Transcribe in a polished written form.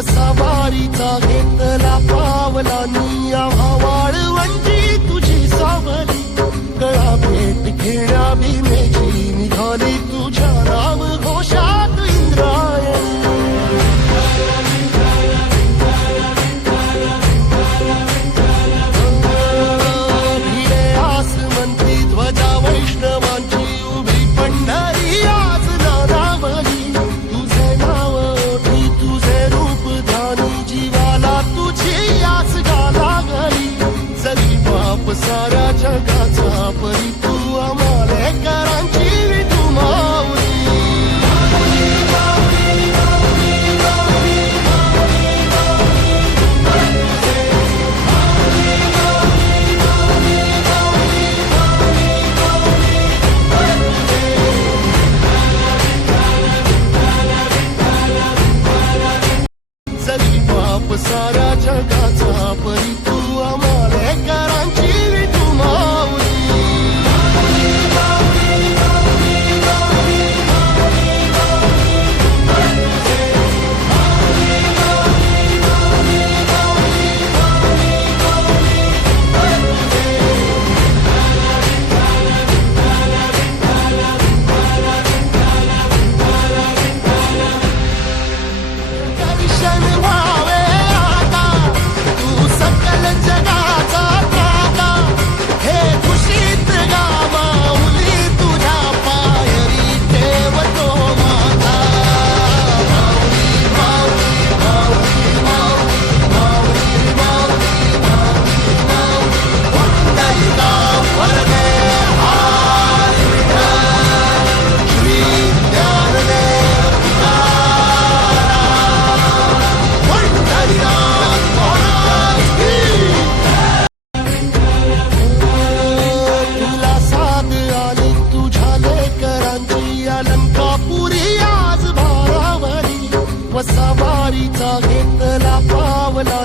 वसावारीचा घेतला पावला निया वाळवंटी तुझी सावली गळा भेट घेण्या भीमेची निघाली तुझ्या नाम घोषात इंद्रायणी भिडे आसमंती ध्वजा वैष्णवांची उभी पंढरी आज नादावली तुझे नाव ओठी तुझे रूप ध्यानी जीवाला तुझी आस गाला गली जरी बाप साऱ्या जगाचा परी तू आमालेकरांची विठू माऊली जरी बाप साऱ्या जगाचा परी तू आमालेकरांची विठू माऊली दर्शन व्हावे आता तू सकल जगाचा दाता हे खुशीत गा माऊली तुझ्या पायरी ठेवतो माता माऊली माऊली माऊली माऊली माऊली माऊली माऊली पंढरीनाथ वरदे हरी विठ्ठल श्री ज्ञानदेव पंढरीनाथ महाराज की तुला साथ आली तुझ्या लेकरांची अलंकापुरी आज भारावली वसावारीचा घेतला पावला